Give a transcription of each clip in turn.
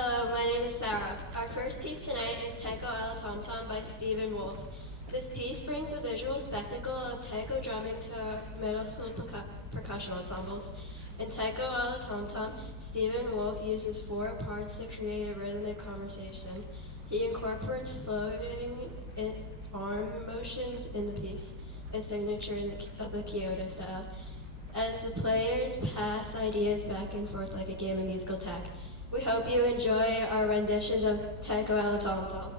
Hello, my name is Sarah. Our first piece tonight is Taiko Ala Tom Tom by Stephen Wolfe. This piece brings the visual spectacle of taiko drumming to middle school percussion ensembles. In Taiko Ala Tom Tom, Stephen Wolfe uses 4 parts to create a rhythmic conversation. He incorporates floating arm motions in the piece, a signature of the Kyoto style, as the players pass ideas back and forth like a game of musical tag. We hope you enjoy our renditions of Taiko Ala Tom Tom.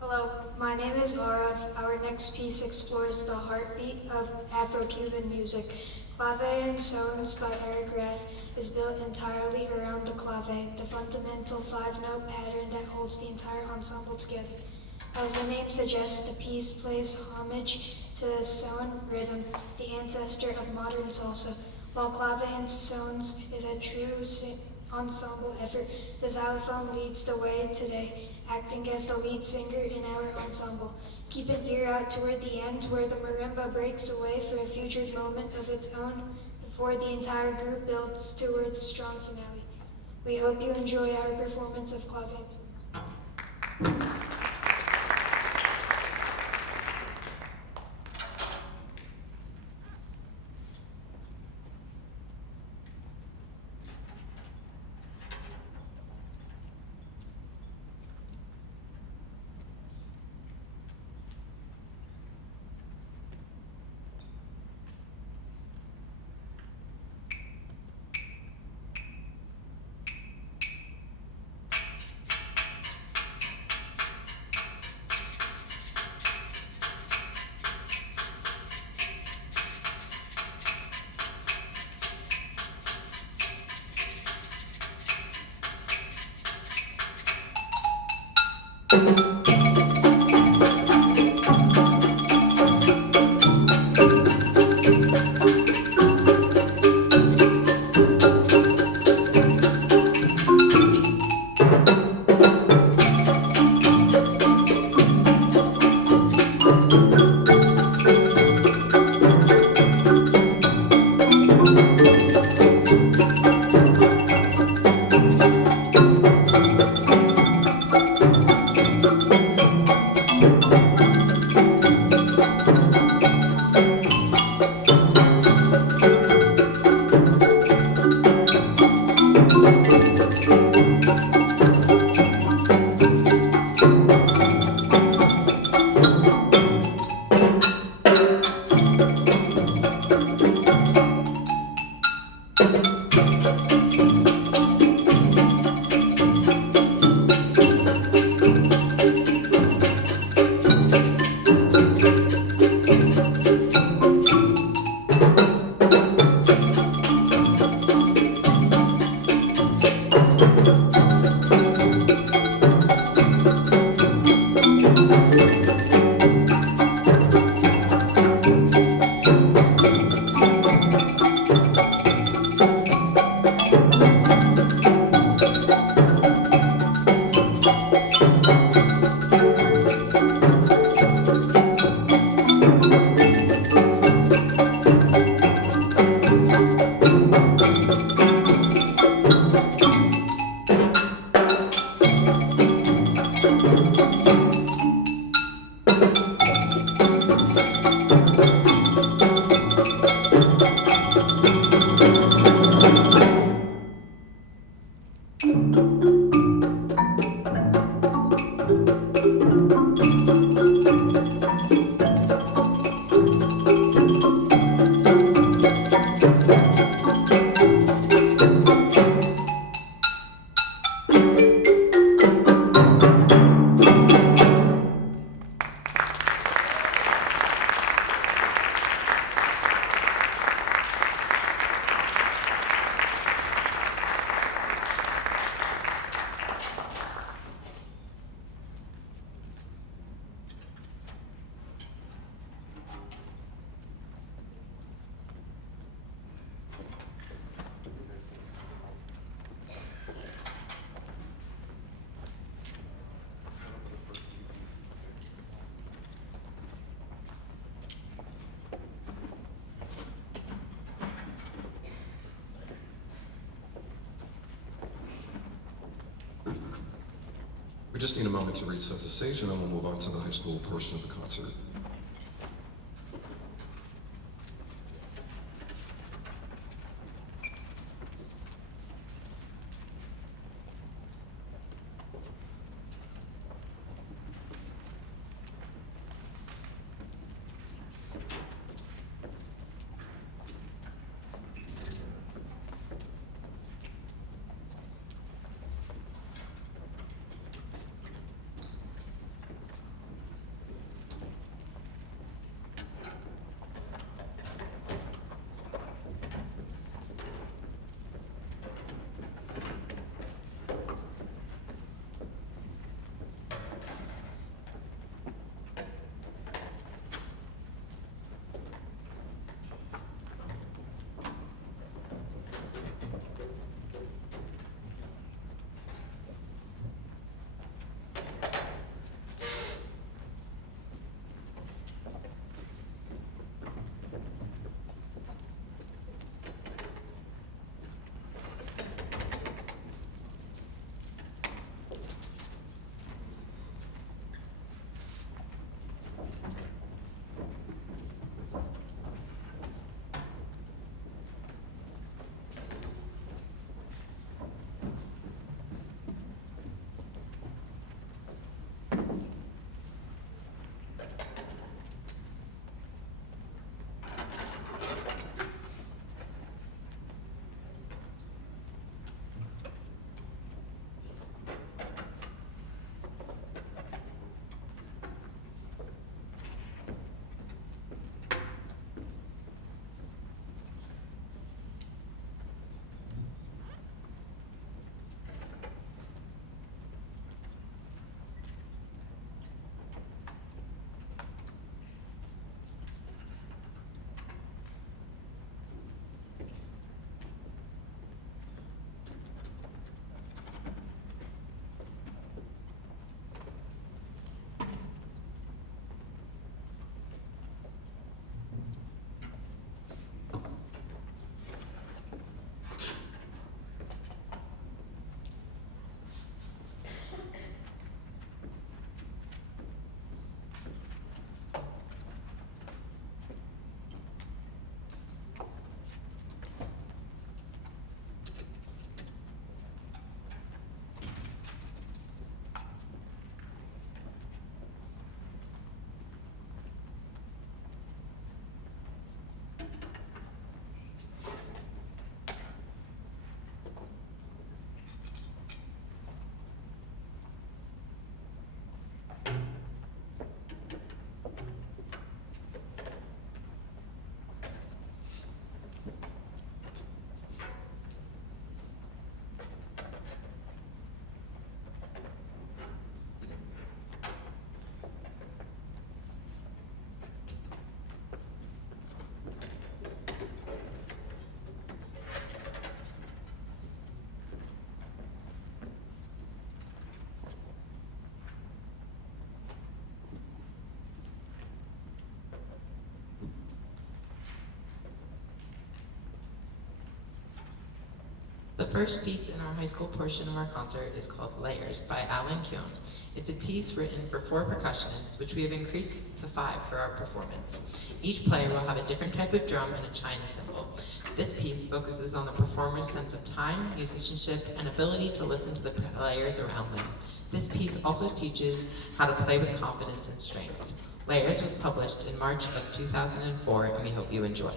Hello, my name is Araf. Our next piece explores the heartbeat of Afro-Cuban music. Clave and Sounds by Eric Rath is built entirely around the clave, the fundamental 5-note pattern that holds the entire ensemble together. As the name suggests, the piece pays homage to the Son rhythm, the ancestor of modern salsa. While Clave and Sounds is a true ensemble effort, the xylophone leads the way today, acting as the lead singer in our ensemble. Keep an ear out toward the end where the marimba breaks away for a featured moment of its own before the entire group builds towards a strong finale. We hope you enjoy our performance of Clave and Sounds. just need a moment to reset the stage, and then we'll move on to the high school portion of the concert. The first piece in our high school portion of our concert is called Layers by Alan Kuhn. It's a piece written for 4 percussionists, which we have increased to 5 for our performance. Each player will have a different type of drum and a china cymbal. This piece focuses on the performer's sense of time, musicianship, and ability to listen to the players around them. This piece also teaches how to play with confidence and strength. Layers was published in March of 2004, and we hope you enjoy.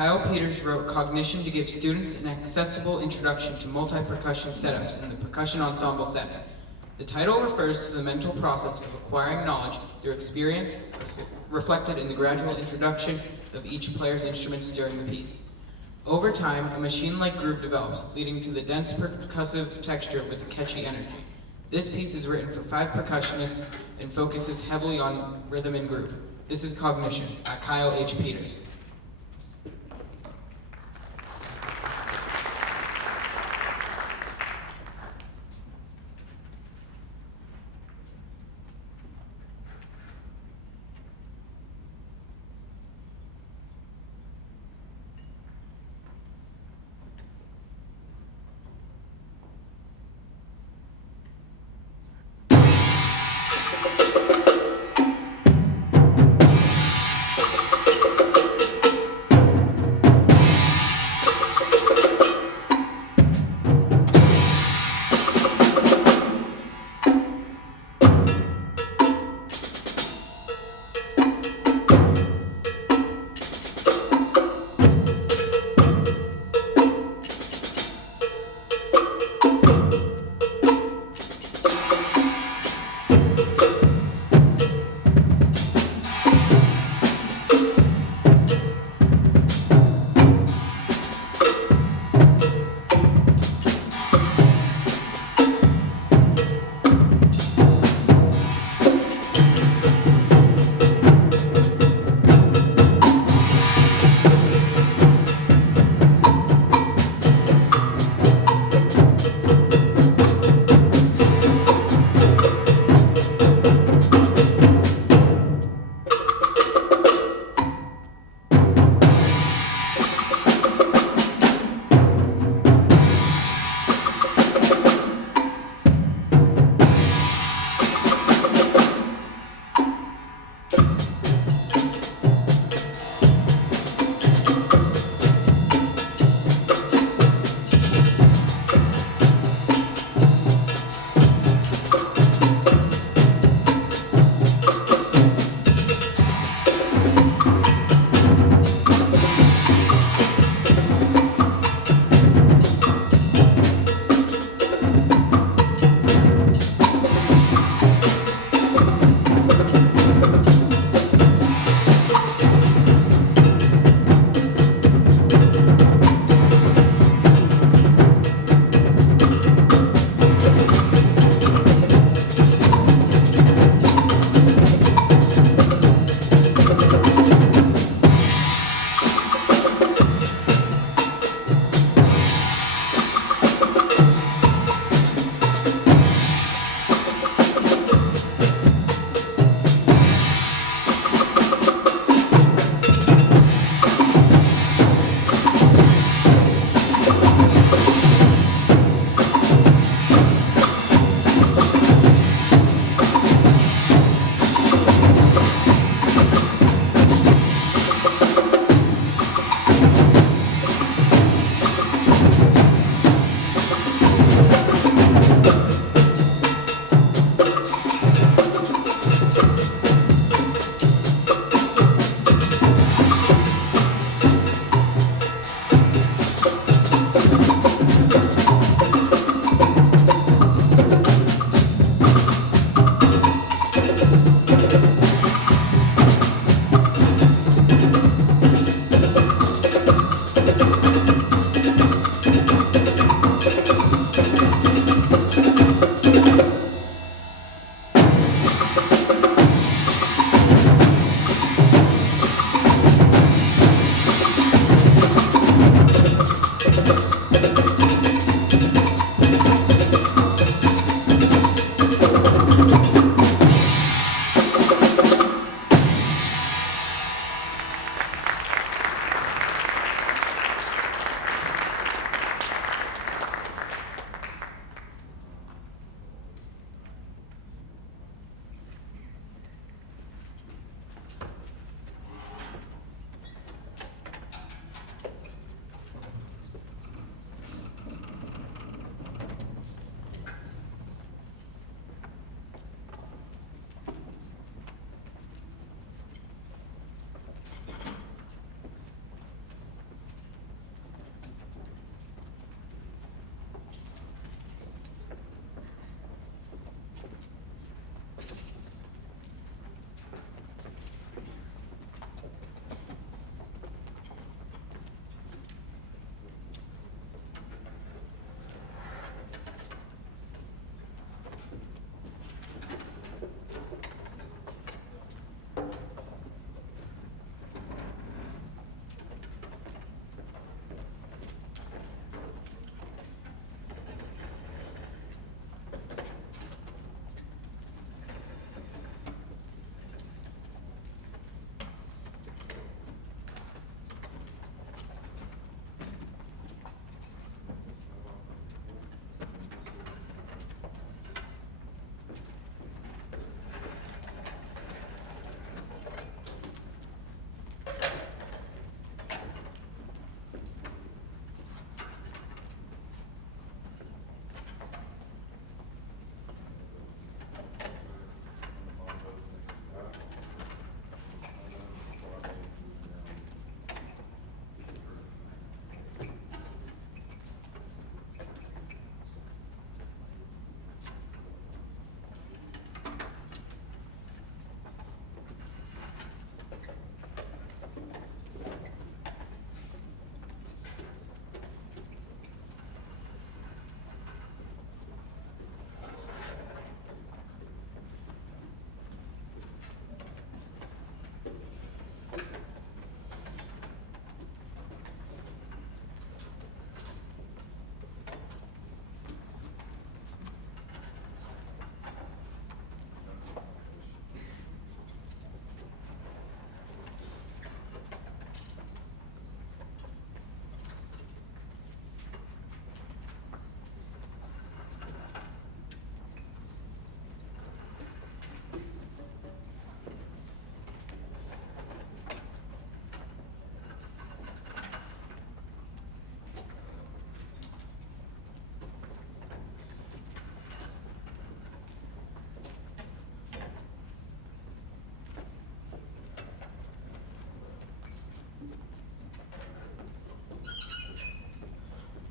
Kyle Peters wrote Cognition to give students an accessible introduction to multi-percussion setups in the percussion ensemble setting. The title refers to the mental process of acquiring knowledge through experience reflected in the gradual introduction of each player's instruments during the piece. Over time, a machine-like groove develops, leading to the dense percussive texture with a catchy energy. This piece is written for 5 percussionists and focuses heavily on rhythm and groove. This is Cognition by Kyle H. Peters.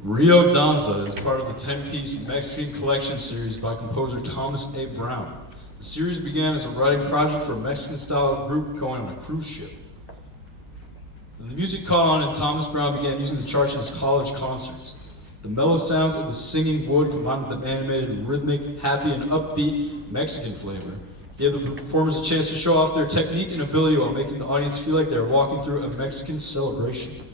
Rio Danza is part of the 10-piece Mexican collection series by composer Thomas A. Brown. The series began as a writing project for a Mexican-style group going on a cruise ship. The music caught on and Thomas Brown began using the charts in his college concerts. The mellow sounds of the singing wood combined with the animated, rhythmic, happy, and upbeat Mexican flavor gave the performers a chance to show off their technique and ability while making the audience feel like they were walking through a Mexican celebration.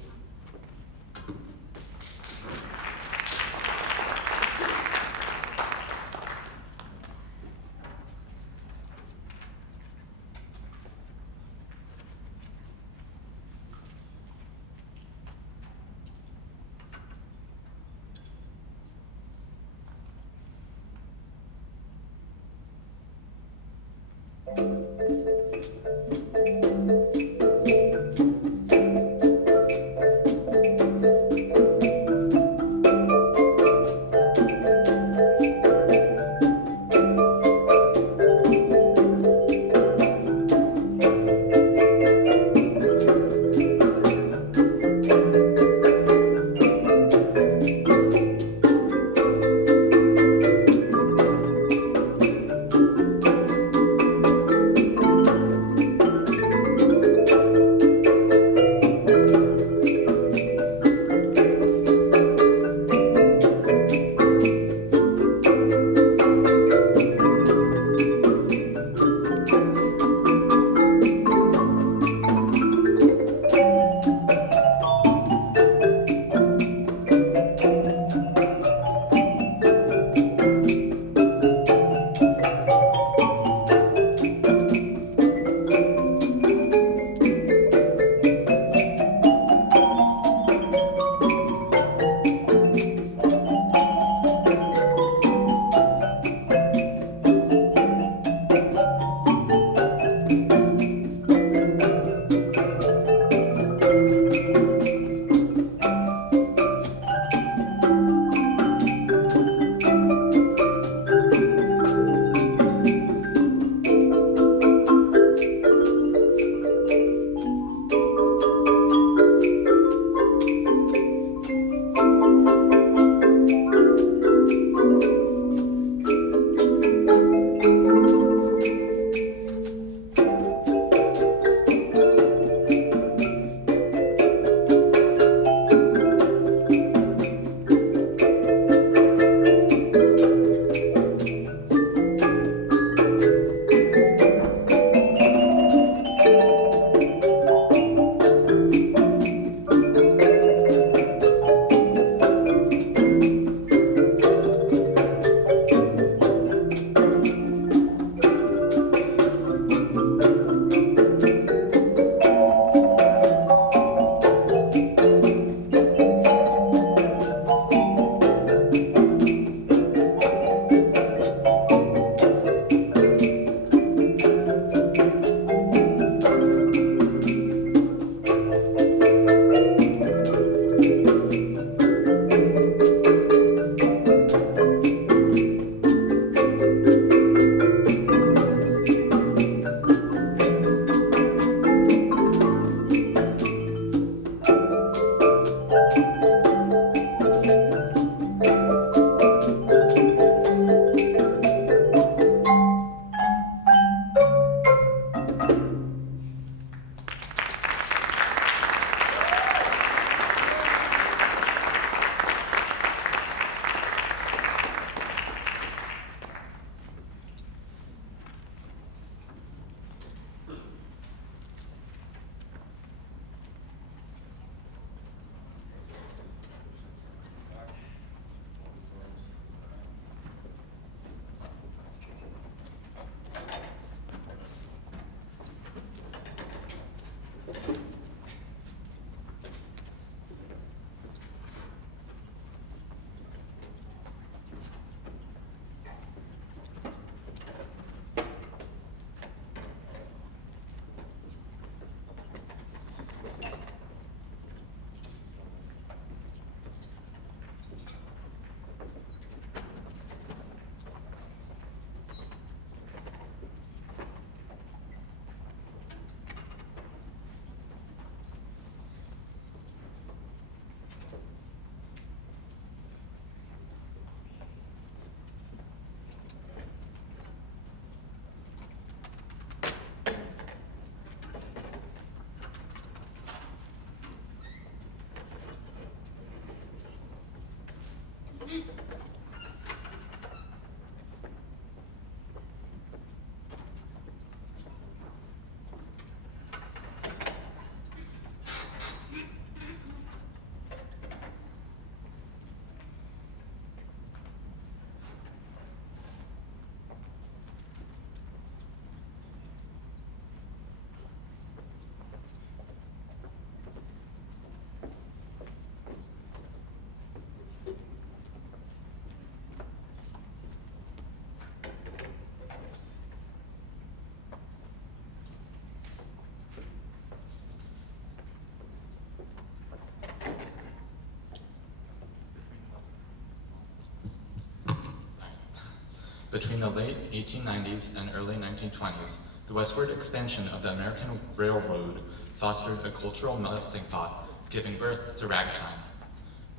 Between the late 1890s and early 1920s, the westward expansion of the American Railroad fostered a cultural melting pot, giving birth to ragtime.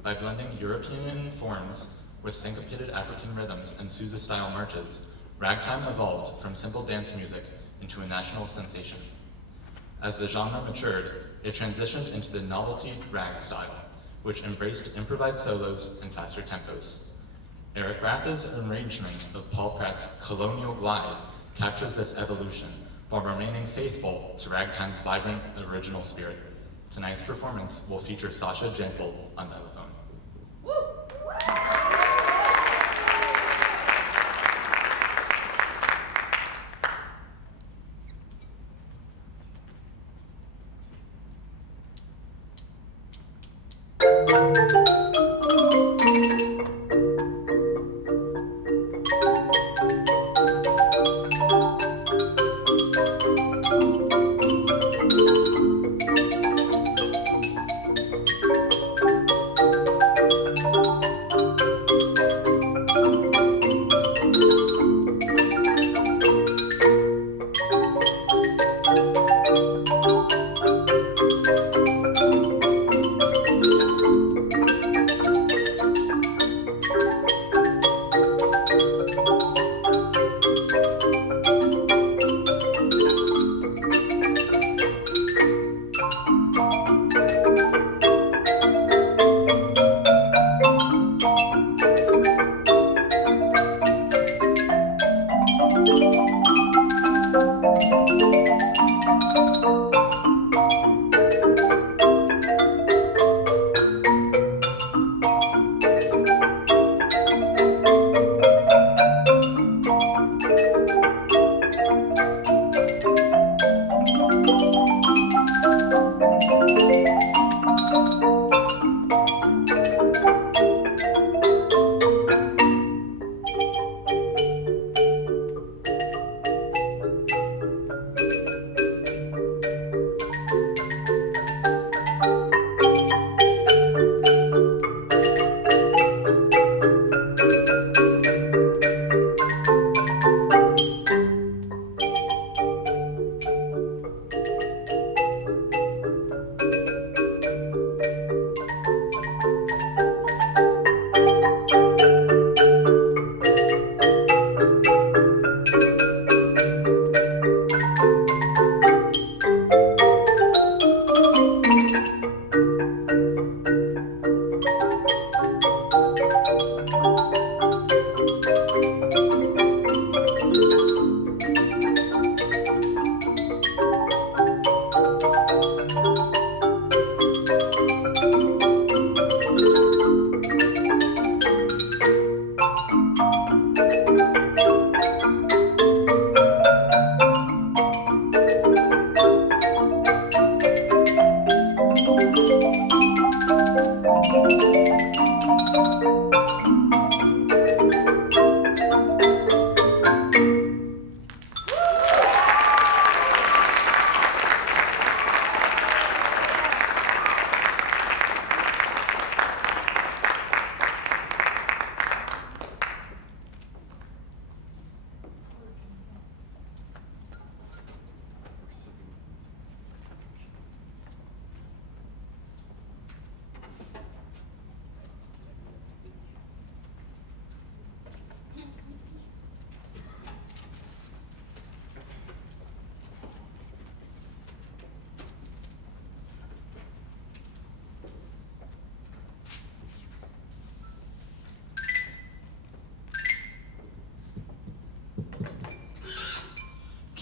By blending European forms with syncopated African rhythms and Sousa-style marches, ragtime evolved from simple dance music into a national sensation. As the genre matured, it transitioned into the novelty rag style, which embraced improvised solos and faster tempos. Eric Raff's arrangement of Paul Pratt's Colonial Glide captures this evolution while remaining faithful to ragtime's vibrant original spirit. Tonight's performance will feature Sasha Gentle on xylophone.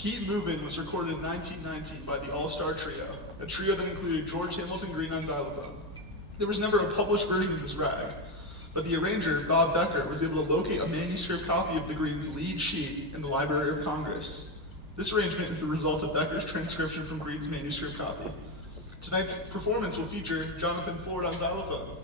Keep Movin' was recorded in 1919 by the All-Star Trio, a trio that included George Hamilton Green on xylophone. There was never a published version of this rag, but the arranger, Bob Becker, was able to locate a manuscript copy of the Greens' lead sheet in the Library of Congress. This arrangement is the result of Becker's transcription from Green's manuscript copy. Tonight's performance will feature Jonathan Ford on xylophone.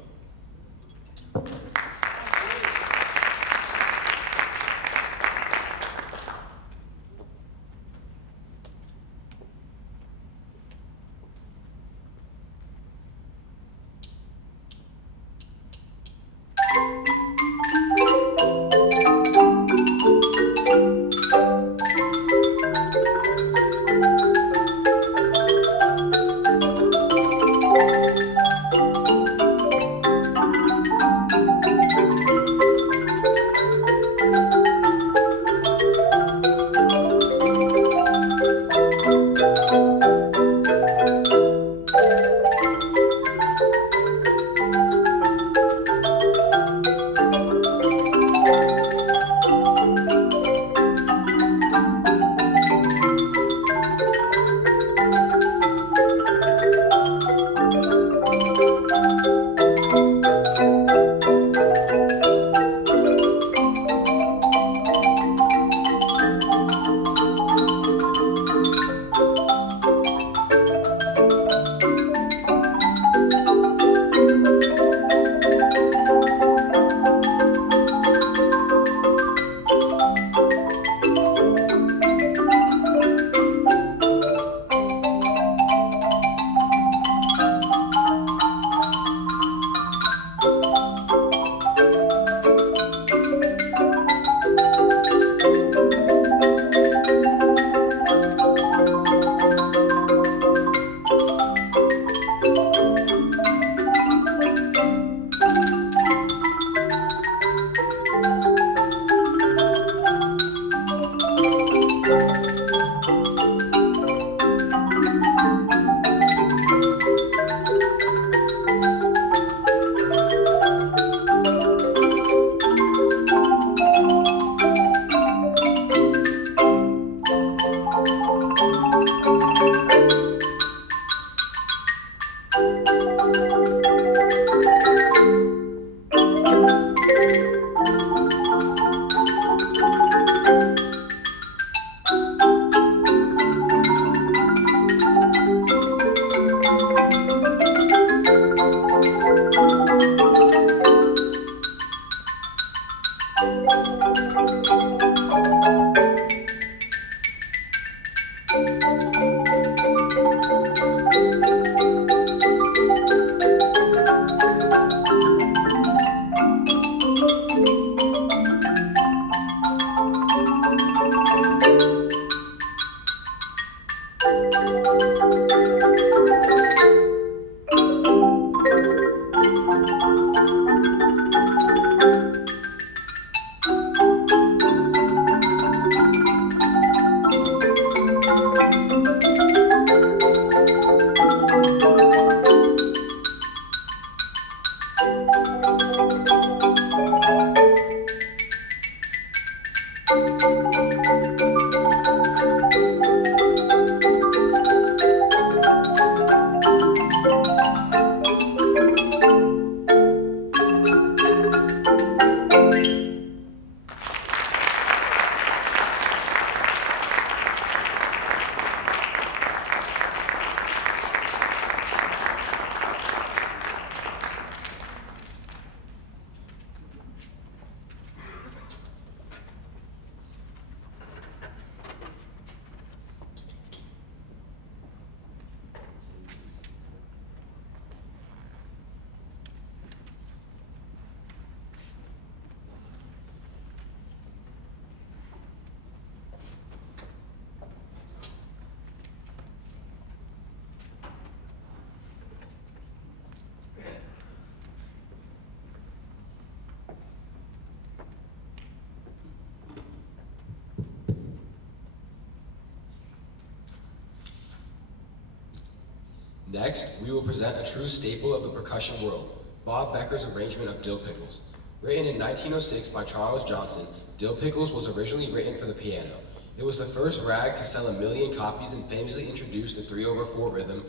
Next, we will present a true staple of the percussion world, Bob Becker's arrangement of Dill Pickles. Written in 1906 by Charles Johnson, Dill Pickles was originally written for the piano. It was the first rag to sell 1 million copies and famously introduced the 3/4 rhythm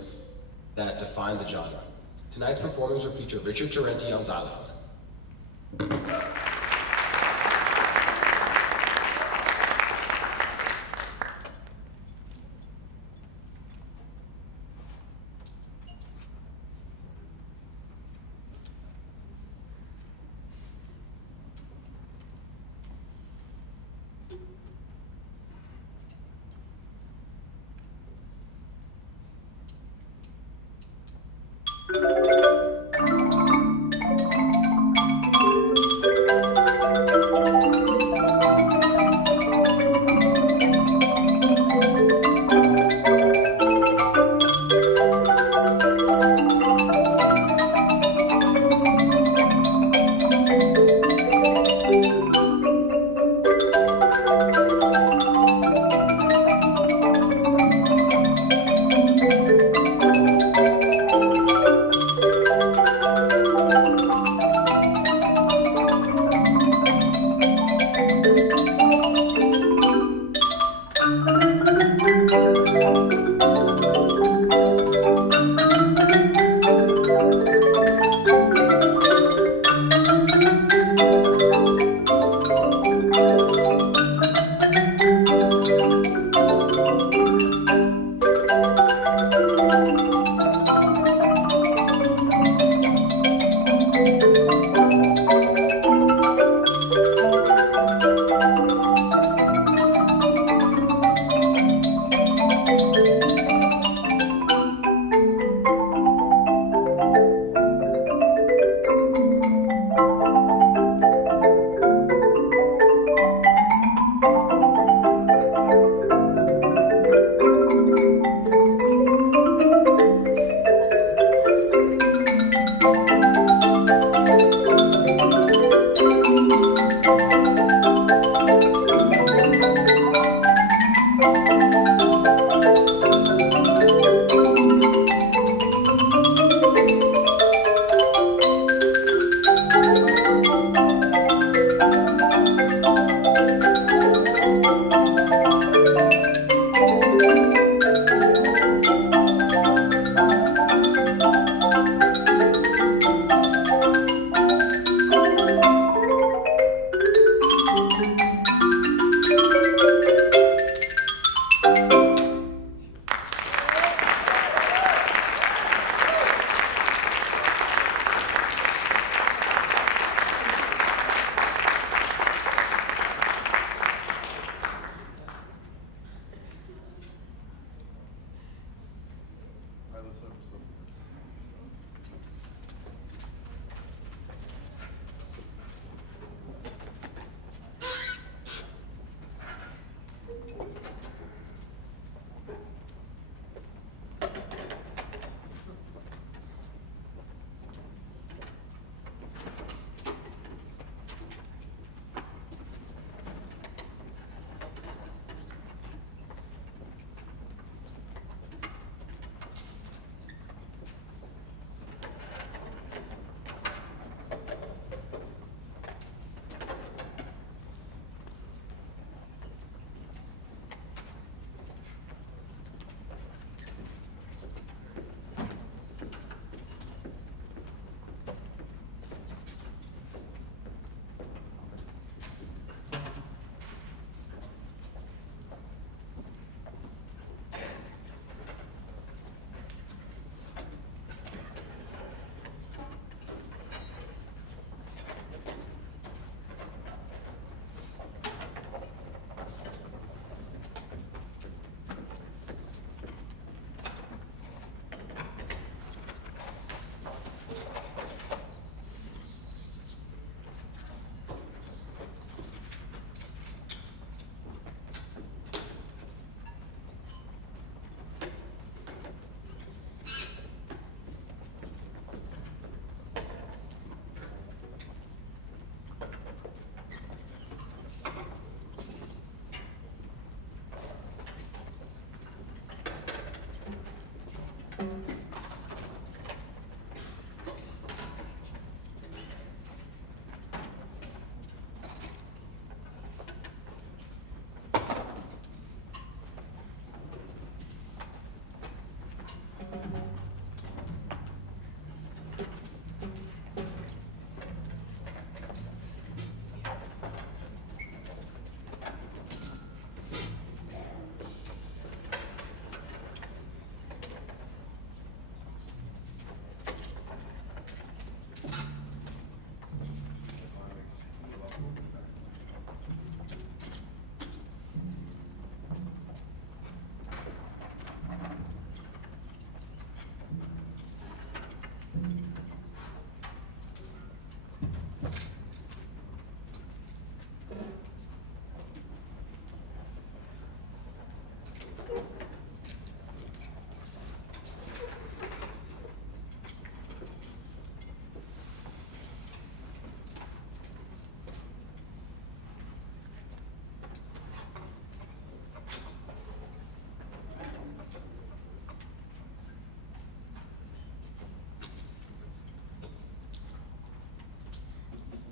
that defined the genre. Tonight's performance will feature Richard Tarenti on xylophone.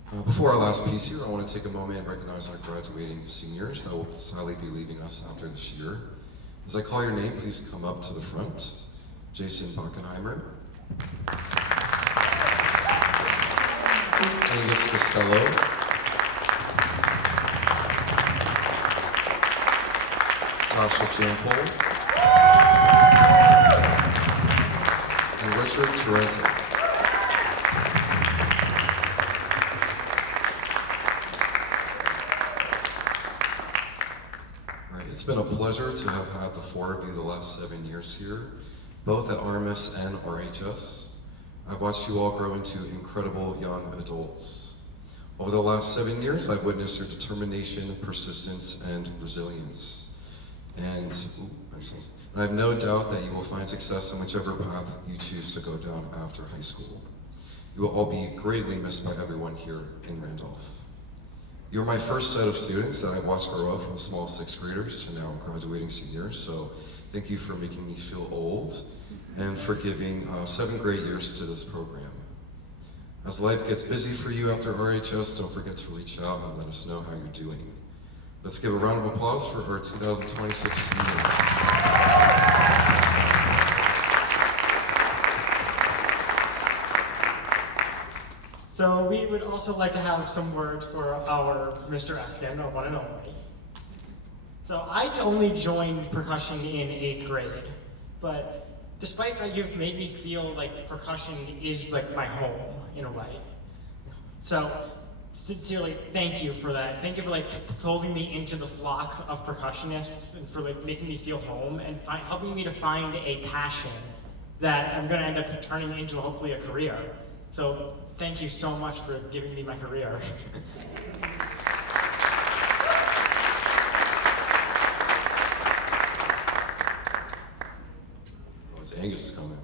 Before our last piece here, I want to take a moment and recognize our graduating seniors that will sadly be leaving us after this year. As I call your name, please come up to the front. Jason Bockenheimer. Angus Costello. Sasha Jampol. And Richard Torrente. It's been a pleasure to have had the four of you the last 7 years here, both at RMS and RHS. I've watched you all grow into incredible young adults. Over the last 7 years, I've witnessed your determination, persistence, and resilience. And I have no doubt that you will find success in whichever path you choose to go down after high school. You will all be greatly missed by everyone here in Randolph. You're my first set of students that I've watched grow up from small sixth graders to now graduating seniors, so thank you for making me feel old and for giving 7 great years to this program. As life gets busy for you after RHS, don't forget to reach out and let us know how you're doing. Let's give a round of applause for our 2026 seniors. So we would also like to have some words for our Mr. Eskin, our one and only. So I only joined percussion in 8th grade, but despite that, you've made me feel like percussion is like my home in a way. So sincerely, thank you for that. Thank you for like folding me into the flock of percussionists and for like making me feel home and helping me to find a passion that I'm going to end up turning into hopefully a career. So thank you so much for giving me my career. Oh, it's Angus is coming.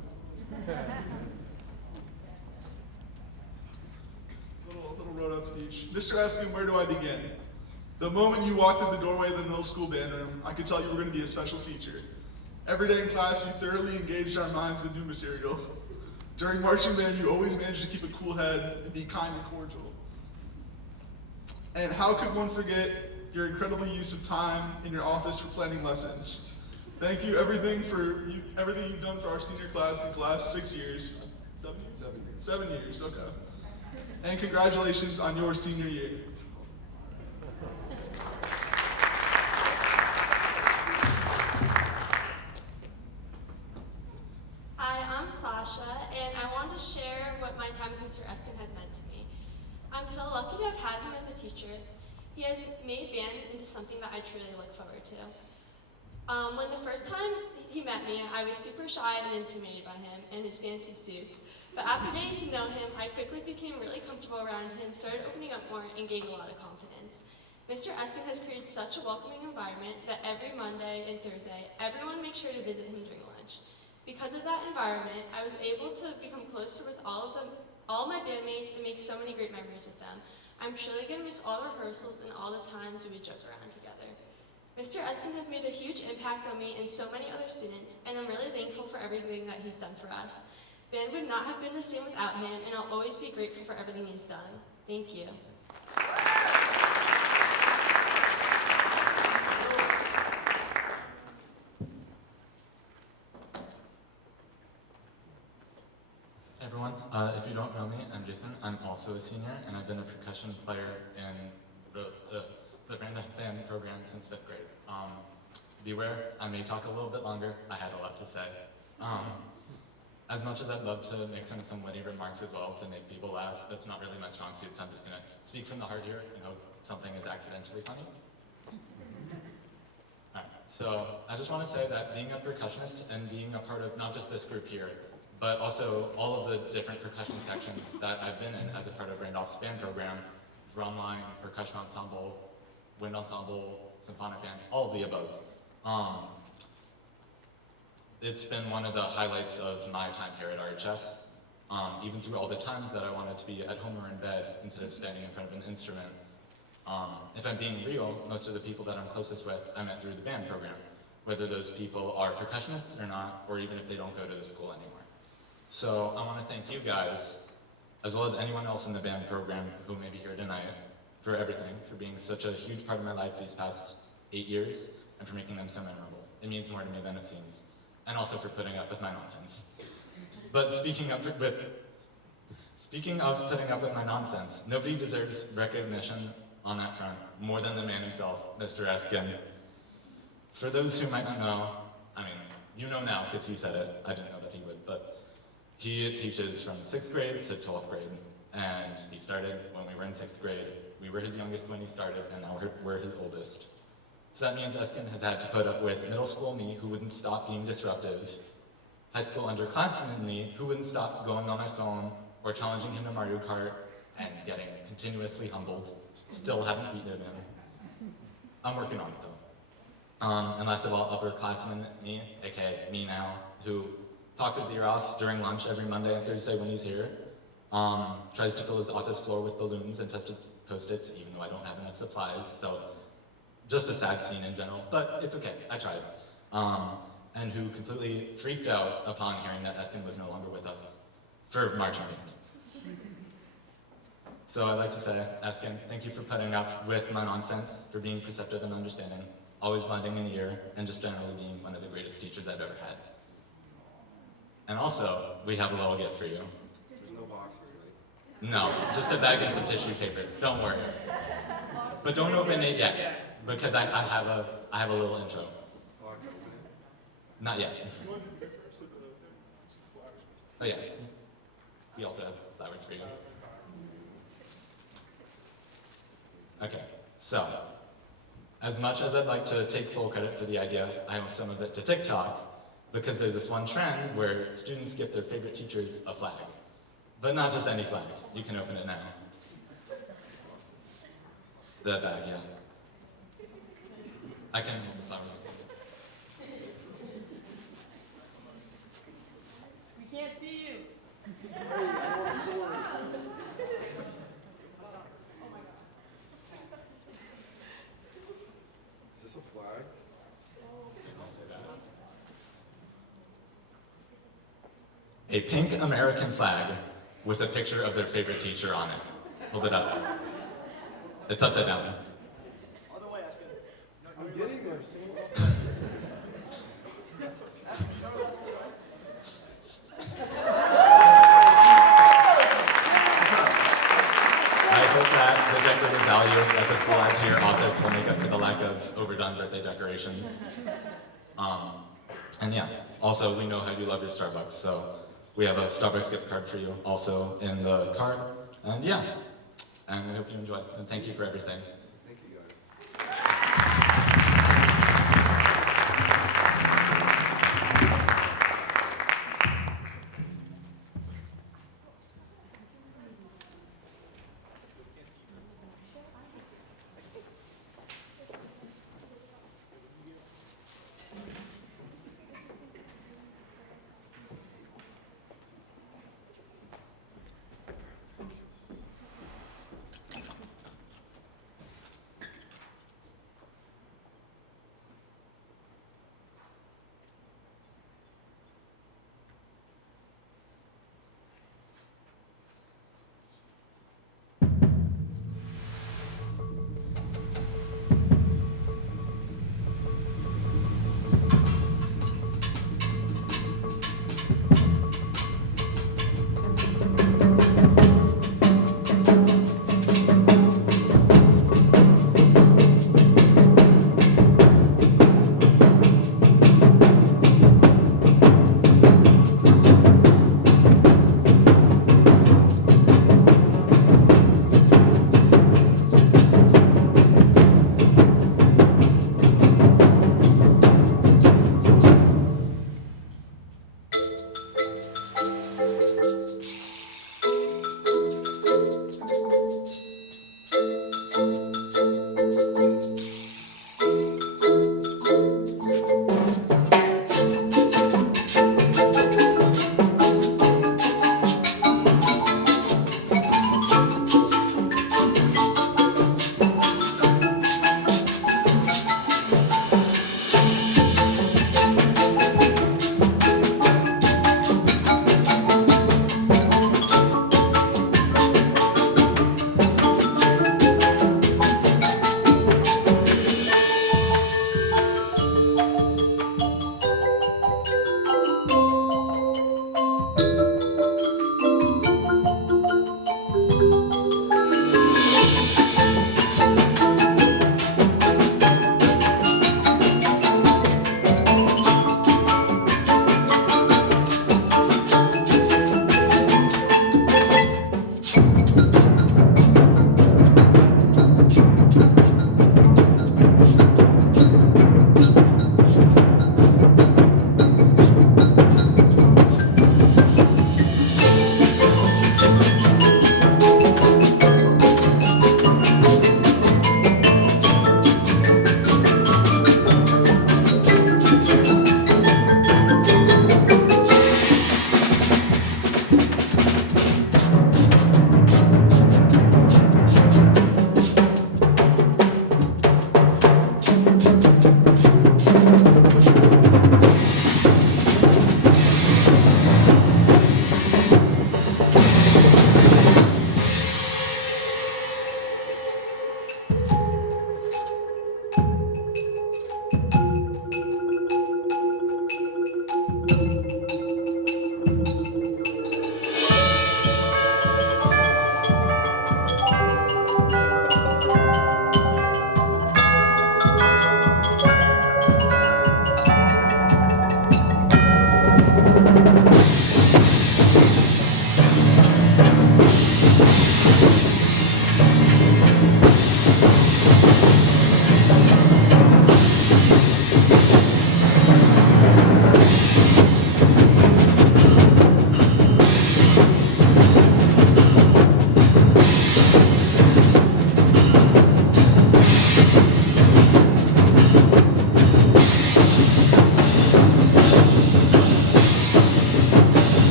Little road out speech. Mr. Eskin, where do I begin? The moment you walked in the doorway of the middle school band room, I could tell you were going to be a special teacher. Every day in class, you thoroughly engaged our minds with new material. During marching band, you always managed to keep a cool head and be kind and cordial. And how could one forget your incredible use of time in your office for planning lessons? Thank you everything you've done for our senior class these last 6 years. 7 years? 7 years. 7 years, okay. And congratulations on your senior year. And I want to share what my time with Mr. Eskin has meant to me. I'm so lucky to have had him as a teacher. He has made band into something that I truly look forward to. When the first time he met me, I was super shy and intimidated by him and his fancy suits. But after getting to know him, I quickly became really comfortable around him, started opening up more, and gained a lot of confidence. Mr. Eskin has created such a welcoming environment that every Monday and Thursday, everyone makes sure to visit him during lunch. Because of that environment, I was able to become closer with all my bandmates and make so many great memories with them. I'm truly going to miss all the rehearsals and all the times we would joke around together. Mr. Eskin has made a huge impact on me and so many other students, and I'm really thankful for everything that he's done for us. Band would not have been the same without him, and I'll always be grateful for everything he's done. Thank you. Everyone, if you don't know me, I'm Jason. I'm also a senior, and I've been a percussion player in the Randolph band program since 5th grade. Beware, I may talk a little bit longer. I had a lot to say. As much as I'd love to make some witty remarks as well to make people laugh, that's not really my strong suit, so I'm just going to speak from the heart here and hope something is accidentally funny. Alright, so I just want to say that being a percussionist and being a part of not just this group here, but also all of the different percussion sections that I've been in as a part of Randolph's band program, drumline, percussion ensemble, wind ensemble, symphonic band, all of the above. It's been one of the highlights of my time here at RHS, even through all the times that I wanted to be at home or in bed instead of standing in front of an instrument. If I'm being real, most of the people that I'm closest with, I met through the band program, whether those people are percussionists or not, or even if they don't go to the school anymore. So I want to thank you guys as well as anyone else in the band program who may be here tonight, for everything, for being such a huge part of my life these past 8 years, and for making them so memorable. It means more to me than it seems. And also for putting up with my nonsense. But speaking of putting up with my nonsense, nobody deserves recognition on that front more than the man himself, Mr. Eskin. For those who might not know, I mean, you know now because he said it, I didn't know that he would, but he teaches from 6th grade to 12th grade, and he started when we were in 6th grade. We were his youngest when he started, and now we're his oldest. So that means Eskin has had to put up with middle school me, who wouldn't stop being disruptive, high school underclassmen me, who wouldn't stop going on my phone or challenging him to Mario Kart and getting continuously humbled. Still haven't beaten him. I'm working on it though. And last of all, upperclassman me, aka me now, who talks his ear off during lunch every Monday and Thursday when he's here. Tries to fill his office floor with balloons and festive Post-its, even though I don't have enough supplies, so just a sad scene in general, but it's okay, I tried. And who completely freaked out upon hearing that Eskin was no longer with us for marching band. So I'd like to say, Eskin, thank you for putting up with my nonsense, for being perceptive and understanding, always lending an ear, and just generally being one of the greatest teachers I've ever had. And also, we have a little gift for you. There's no boxes, right? No, just a bag and some tissue paper. Don't worry. But don't open it yet, because I have a little intro. Oh, I can open it. Not yet. Oh yeah. We also have flowers for you. Okay, so as much as I'd like to take full credit for the idea, I owe some of it to TikTok, because there's this one trend where students gift their favorite teachers a flag. But not just any flag. You can open it now. The bag, yeah. I can hold the flower. We can't see you. Is this a flag? A pink American flag with a picture of their favorite teacher on it. Hold it up. It's upside down. I'm getting there. I hope that the decorative value that this will add to your office will make up for the lack of overdone birthday decorations. And yeah, also we know how you love your Starbucks, so we have a Starbucks gift card for you also in the card. And yeah, and I hope you enjoy. And thank you for everything. Thank you, guys.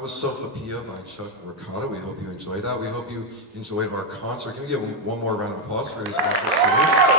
That was Sophia by Chuck Ricotta. We hope you enjoyed that. We hope you enjoyed our concert. Can we get one more round of applause for these awesome students?